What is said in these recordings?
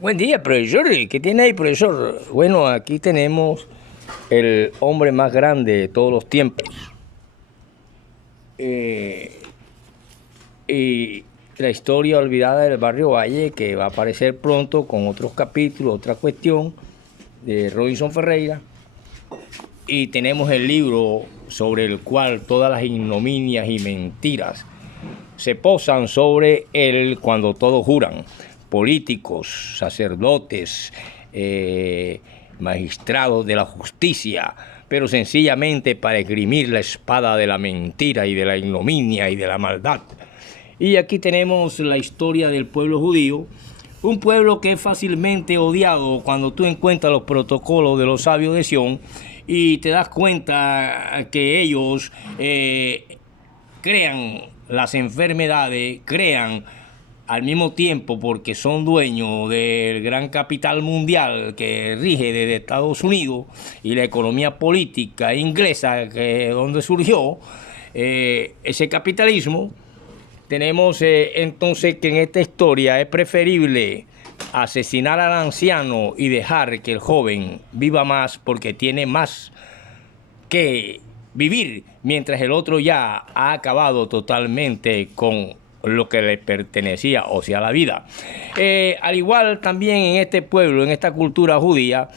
Buen día, profesor. ¿Qué tiene ahí, profesor? Bueno, aquí tenemos el hombre más grande de todos los tiempos. Eh, y la historia olvidada del barrio Valle, que va a aparecer pronto con otros capítulos, otra cuestión, de Robinson Ferreira. Y tenemos el libro sobre el cual todas las ignominias y mentiras se posan sobre él cuando todos juran. Políticos, sacerdotes, magistrados de la justicia, pero sencillamente para esgrimir la espada de la mentira y de la ignominia y de la maldad. Y aquí tenemos la historia del pueblo judío, un pueblo que es fácilmente odiado cuando tú encuentras los protocolos de los sabios de Sión y te das cuenta que ellos crean las enfermedades, crean al mismo tiempo, porque son dueños del gran capital mundial que rige desde Estados Unidos y la economía política inglesa, que es donde surgió ese capitalismo. Tenemos entonces que en esta historia es preferible asesinar al anciano y dejar que el joven viva más porque tiene más que vivir, mientras el otro ya ha acabado totalmente con lo que le pertenecía, o sea, la vida. Al igual también en este pueblo, en esta cultura judía,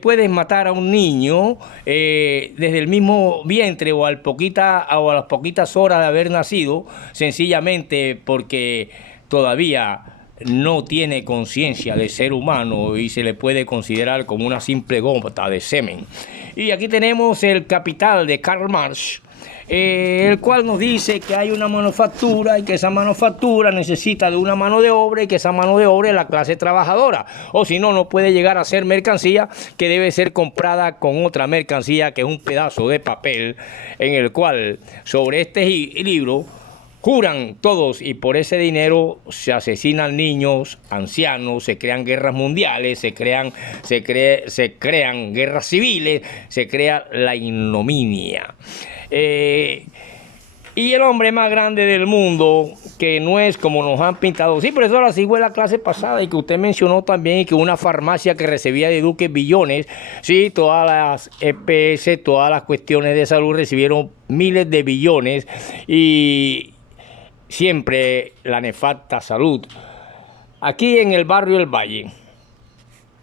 puedes matar a un niño desde el mismo vientre o a las poquitas horas de haber nacido, sencillamente porque todavía no tiene conciencia de ser humano y se le puede considerar como una simple gota de semen. Y aquí tenemos el Capital de Karl Marx, el cual nos dice que hay una manufactura y que esa manufactura necesita de una mano de obra y que esa mano de obra es la clase trabajadora, o si no, no puede llegar a ser mercancía que debe ser comprada con otra mercancía que es un pedazo de papel en el cual sobre este libro juran todos y por ese dinero se asesinan niños, ancianos, se crean guerras mundiales, se crean guerras civiles, se crea la ignominia. Y el hombre más grande del mundo, que no es como nos han pintado. Sí, pero eso ahora sí fue la clase pasada y que usted mencionó también, y que una farmacia que recibía de Duque billones, sí, todas las EPS, todas las cuestiones de salud recibieron miles de billones y siempre la nefasta salud. Aquí en el barrio El Valle,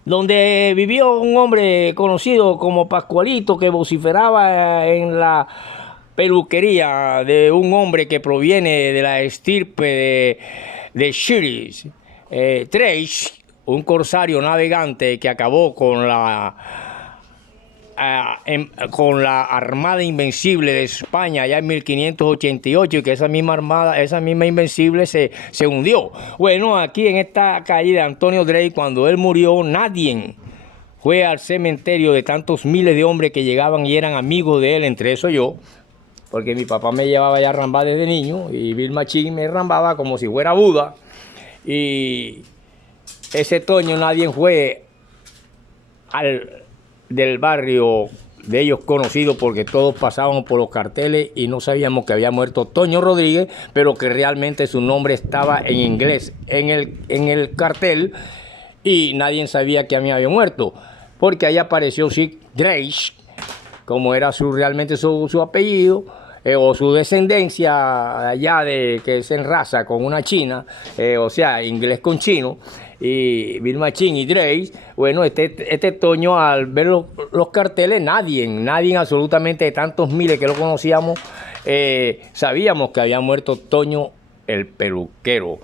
donde vivió un hombre conocido como Pascualito, que vociferaba en la peluquería de un hombre que proviene de la estirpe de Shiris, Trace, un corsario navegante que acabó con la Armada Invencible de España ya en 1588 y que esa misma armada, esa misma Invencible se hundió. Bueno, aquí en esta calle de Antonio Drey, cuando él murió, nadie fue al cementerio de tantos miles de hombres que llegaban y eran amigos de él, entre eso yo, porque mi papá me llevaba ya a rambar desde niño y Bill Machín me rambaba como si fuera Buda. Y ese Toño nadie fue del barrio de ellos conocido, porque todos pasábamos por los carteles y no sabíamos que había muerto Toño Rodríguez, pero que realmente su nombre estaba en inglés en el cartel y nadie sabía que a mí había muerto, porque ahí apareció Sid Drake, como era realmente su apellido, o su descendencia allá de que se enraza con una china, o sea, inglés con chino, y Bill Machín y Drake. Bueno, este Toño, al ver los carteles, nadie absolutamente de tantos miles que lo conocíamos, sabíamos que había muerto Toño el peluquero,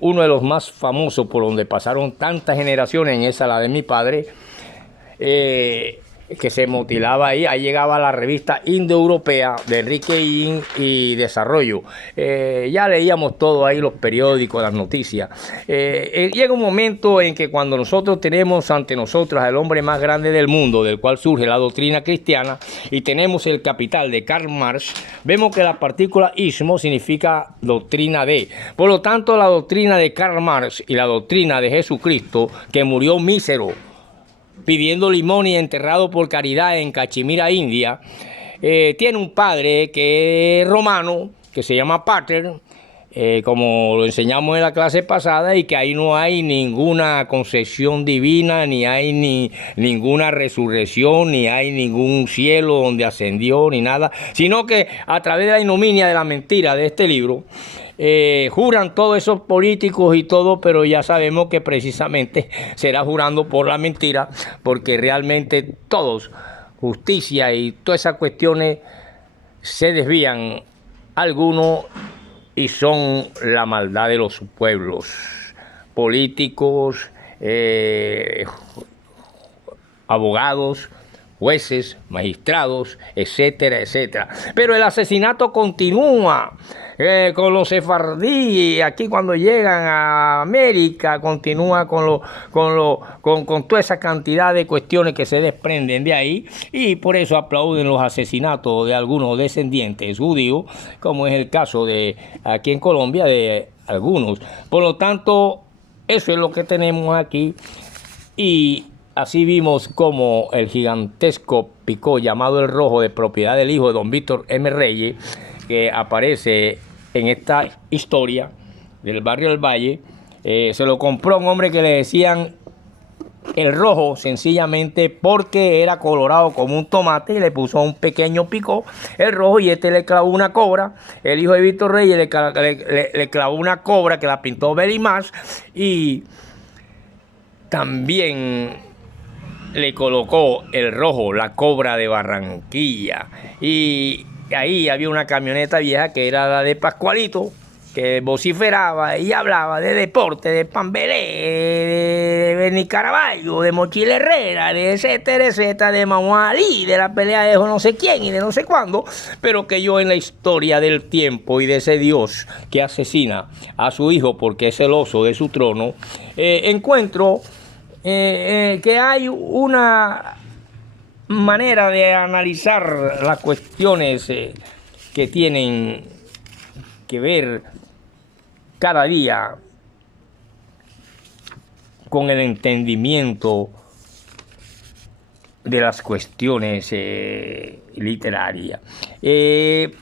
uno de los más famosos, por donde pasaron tantas generaciones, en esa la de mi padre, que se motilaba ahí. Ahí llegaba la revista indoeuropea de Enrique y Desarrollo. Ya leíamos todo ahí, los periódicos, las noticias. Llega un momento en que cuando nosotros tenemos ante nosotros al hombre más grande del mundo, del cual surge la doctrina cristiana, y tenemos el Capital de Karl Marx, vemos que la partícula ismo significa doctrina de. Por lo tanto, la doctrina de Karl Marx y la doctrina de Jesucristo, que murió mísero, pidiendo limón y enterrado por caridad en Cachemira, India, tiene un padre que es romano, que se llama Pater, como lo enseñamos en la clase pasada, y que ahí no hay ninguna concepción divina, ni hay ninguna resurrección, ni hay ningún cielo donde ascendió, ni nada, sino que a través de la ignominia de la mentira de este libro, juran todos esos políticos y todo, pero ya sabemos que precisamente será jurando por la mentira, porque realmente todos, justicia y todas esas cuestiones, se desvían algunos y son la maldad de los pueblos, políticos, abogados, jueces, magistrados, etcétera, etcétera. Pero el asesinato continúa con los sefardíes, aquí cuando llegan a América, continúa con toda esa cantidad de cuestiones que se desprenden de ahí, y por eso aplauden los asesinatos de algunos descendientes judíos, como es el caso de aquí en Colombia de algunos. Por lo tanto, eso es lo que tenemos aquí, y así vimos como el gigantesco picó llamado El Rojo, de propiedad del hijo de don Víctor M. Reyes, que aparece en esta historia del barrio del Valle, se lo compró un hombre que le decían El Rojo, sencillamente porque era colorado como un tomate, y le puso un pequeño picó El Rojo, y este le clavó una cobra. El hijo de Víctor Reyes le clavó una cobra que la pintó Belimás, y también le colocó El Rojo, la cobra de Barranquilla. Y ahí había una camioneta vieja que era la de Pascualito, que vociferaba y hablaba de deporte, de Pambelé, de Benny Caraballo, de Mochila Herrera, de etcétera, etcétera, de Muhammad Ali, de la pelea de no sé quién y de no sé cuándo, pero que yo en la historia del tiempo y de ese Dios que asesina a su hijo porque es celoso de su trono, encuentro que hay una manera de analizar las cuestiones que tienen que ver cada día con el entendimiento de las cuestiones literarias.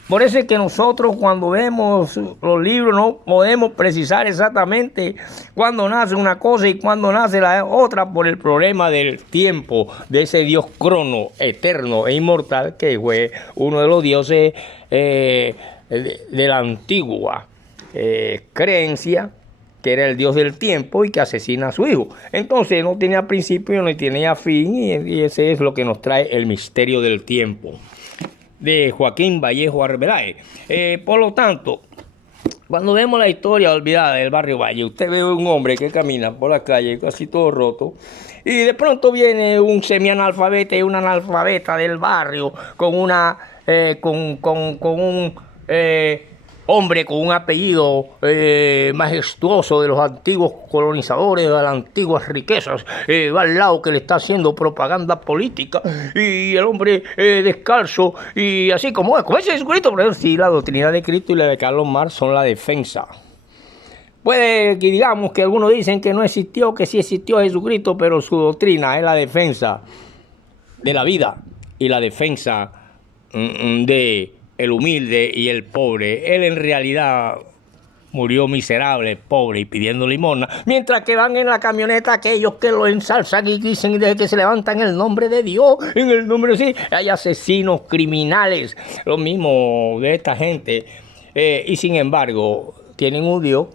Por eso es que nosotros, cuando vemos los libros, no podemos precisar exactamente cuándo nace una cosa y cuándo nace la otra, por el problema del tiempo, de ese Dios crono, eterno e inmortal, que fue uno de los dioses de la antigua creencia, que era el Dios del tiempo y que asesina a su hijo. Entonces no tenía principio ni tenía fin, y ese es lo que nos trae El misterio del tiempo, de Joaquín Vallejo Arbeláez. Por lo tanto, cuando vemos la historia olvidada del barrio Valle, usted ve un hombre que camina por la calle casi todo roto, y de pronto viene un semianalfabeta y una analfabeta del barrio con una con un hombre con un apellido majestuoso de los antiguos colonizadores, de las antiguas riquezas, va al lado que le está haciendo propaganda política, y el hombre descalzo, y así como ese Jesucristo. Pero sí, la doctrina de Cristo y la de Carlos Marx son la defensa. Puede que digamos que algunos dicen que no existió, que sí existió Jesucristo, pero su doctrina es la defensa de la vida y la defensa de el humilde y el pobre. Él en realidad murió miserable, pobre y pidiendo limosna, mientras que van en la camioneta aquellos que lo ensalzan y dicen que se levantan en el nombre de Dios, en el nombre de sí. Hay asesinos, criminales, lo mismo de esta gente, y sin embargo tienen un Dios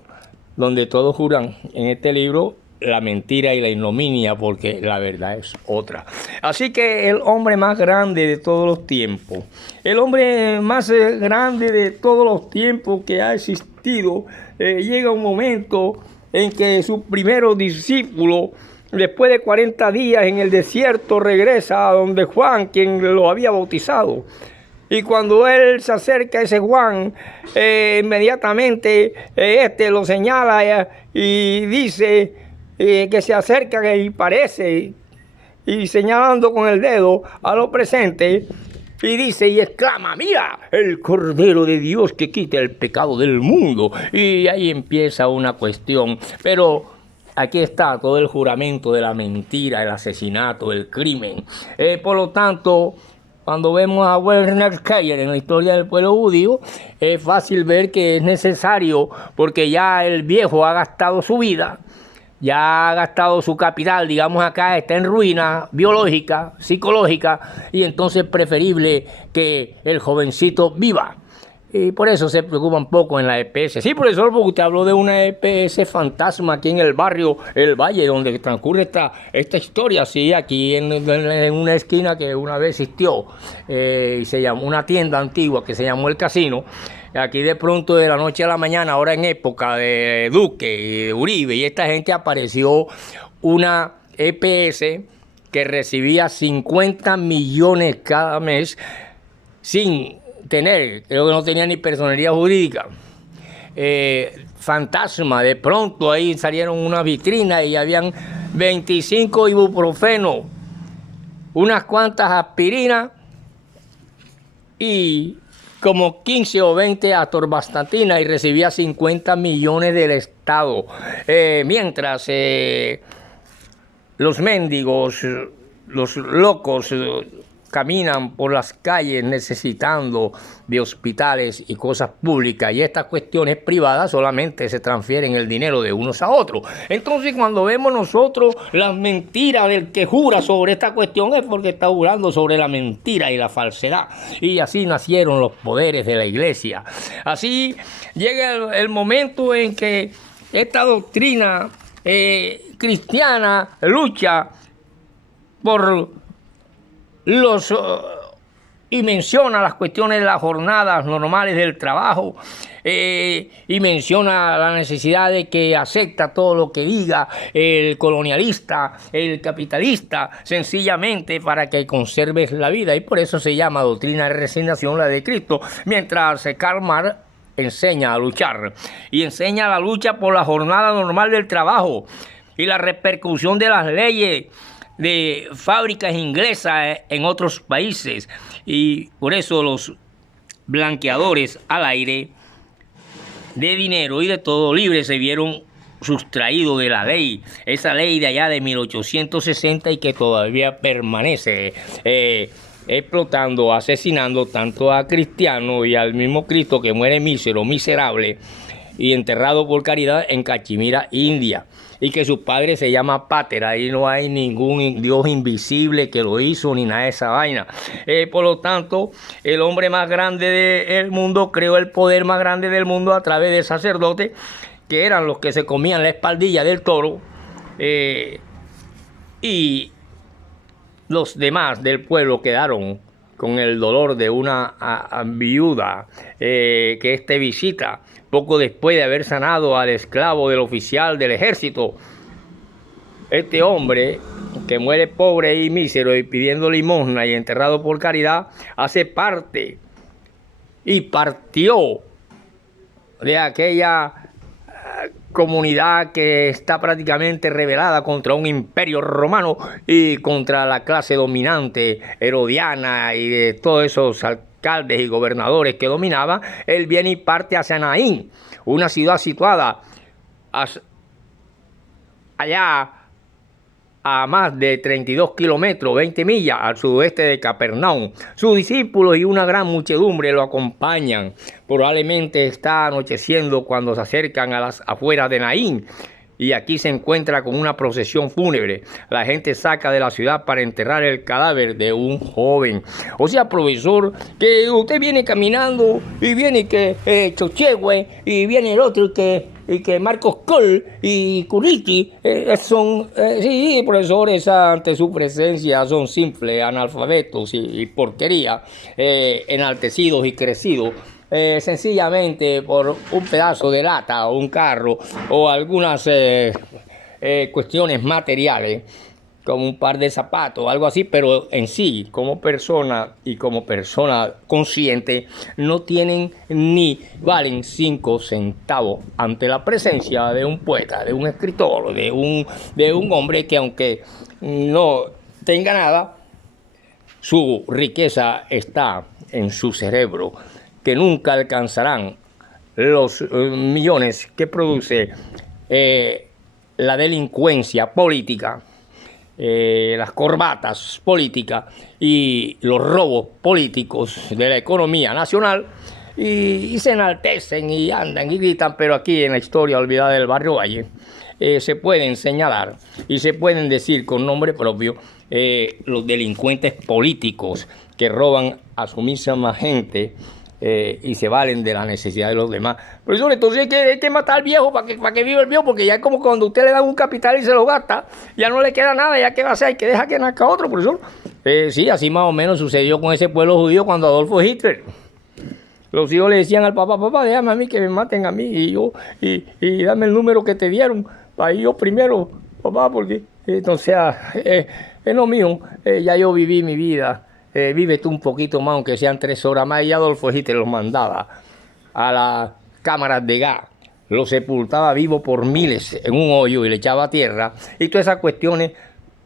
donde todos juran en este libro la mentira y la ignominia, porque la verdad es otra. Así que el hombre más grande de todos los tiempos, el hombre más grande de todos los tiempos que ha existido, llega un momento en que su primer discípulo, después de 40 días en el desierto, regresa a donde Juan, quien lo había bautizado. Y cuando él se acerca a ese Juan, inmediatamente este lo señala y dice que se acerca y parece, y señalando con el dedo a lo presente, y dice y exclama: mira, el Cordero de Dios que quita el pecado del mundo. Y ahí empieza una cuestión, pero aquí está todo el juramento de la mentira, el asesinato, el crimen. Por lo tanto, cuando vemos a Werner Kaiser en la historia del pueblo judío, es fácil ver que es necesario, porque ya el viejo ha gastado su vida, ya ha gastado su capital, digamos acá, está en ruina biológica, psicológica, y entonces es preferible que el jovencito viva. Y por eso se preocupan poco en la EPS. Sí, profesor, porque usted habló de una EPS fantasma aquí en el barrio El Valle, donde transcurre esta historia. Sí, aquí en una esquina que una vez existió, y se llamó una tienda antigua que se llamó El Casino. Aquí de pronto, de la noche a la mañana, ahora en época de Duque y de Uribe, y esta gente, apareció una EPS que recibía 50 millones cada mes sin tener, creo que no tenía ni personería jurídica. Fantasma, de pronto ahí salieron una vitrina y habían 25 ibuprofeno, unas cuantas aspirinas y como 15 o 20 atorvastatina, y recibía 50 millones del Estado. Mientras los mendigos, los locos, caminan por las calles necesitando de hospitales y cosas públicas, y estas cuestiones privadas solamente se transfieren el dinero de unos a otros. Entonces, cuando vemos nosotros las mentiras del que jura sobre esta cuestión, es porque está jurando sobre la mentira y la falsedad. Y así nacieron los poderes de la iglesia. Así llega el momento en que esta doctrina cristiana lucha por y menciona las cuestiones de las jornadas normales del trabajo, y menciona la necesidad de que acepta todo lo que diga el colonialista, el capitalista, sencillamente para que conserves la vida, y por eso se llama doctrina de resignación la de Cristo, mientras Karl Marx enseña a luchar, y enseña la lucha por la jornada normal del trabajo y la repercusión de las leyes de fábricas inglesas en otros países. Y por eso los blanqueadores al aire de dinero y de todo libre se vieron sustraídos de la ley, esa ley de allá de 1860, y que todavía permanece explotando, asesinando tanto a cristianos y al mismo Cristo, que muere mísero, miserable y enterrado por caridad en Cachemira, India, y que su padre se llama Pater. Ahí no hay ningún Dios invisible que lo hizo ni nada de esa vaina. Por lo tanto, el hombre más grande del mundo creó el poder más grande del mundo a través de sacerdotes, que eran los que se comían la espaldilla del toro, y los demás del pueblo quedaron con el dolor de una viuda que visita poco después de haber sanado al esclavo del oficial del ejército. Este hombre, que muere pobre y mísero y pidiendo limosna y enterrado por caridad, hace parte y partió de aquella comunidad que está prácticamente rebelada contra un imperio romano y contra la clase dominante herodiana y de todos esos alcaldes y gobernadores que dominaban. Él viene y parte hacia Naín, una ciudad situada allá a más de 32 kilómetros, 20 millas al sudoeste de Capernaum. Sus discípulos y una gran muchedumbre lo acompañan. Probablemente está anocheciendo cuando se acercan a las afueras de Naín, y aquí se encuentra con una procesión fúnebre. La gente saca de la ciudad para enterrar el cadáver de un joven. O sea, profesor, que usted viene caminando y viene que Chochehue, y viene el otro y que Marcos Col y Curiti son, sí, profesores, ante su presencia son simples analfabetos y porquería, enaltecidos y crecidos, sencillamente por un pedazo de lata o un carro o algunas cuestiones materiales, como un par de zapatos, algo así, pero en sí, como persona y como persona consciente, no tienen ni valen 5 centavos ante la presencia de un poeta, de un escritor, de un hombre que, aunque no tenga nada, su riqueza está en su cerebro, que nunca alcanzarán los millones que produce la delincuencia política, las corbatas políticas y los robos políticos de la economía nacional y se enaltecen y andan y gritan, pero aquí en la historia olvidada del Barrio Valle se pueden señalar y se pueden decir con nombre propio los delincuentes políticos que roban a su misma gente y se valen de la necesidad de los demás. Profesor, entonces hay que matar al viejo para que viva el viejo, porque ya es como cuando usted le da un capital y se lo gasta, ya no le queda nada, ya que va a hacer, hay que dejar que nazca otro, profesor. Sí, así más o menos sucedió con ese pueblo judío cuando Adolfo Hitler. Los hijos le decían al papá, papá, déjame a mí que me maten a mí y dame el número que te dieron para ir yo primero, papá, porque entonces es lo mío, ya yo viví mi vida. Vive tú un poquito más, aunque sean 3 horas más. Y Adolfo Hitler los mandaba a las cámaras de gas, los sepultaba vivo por miles en un hoyo y le echaba tierra y todas esas cuestiones.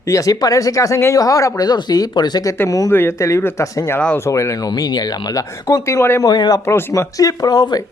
Y así parece que hacen ellos ahora, profesor. Sí, por eso es que este mundo y este libro está señalado sobre la ignominia y la maldad. Continuaremos en la próxima. Sí, profe.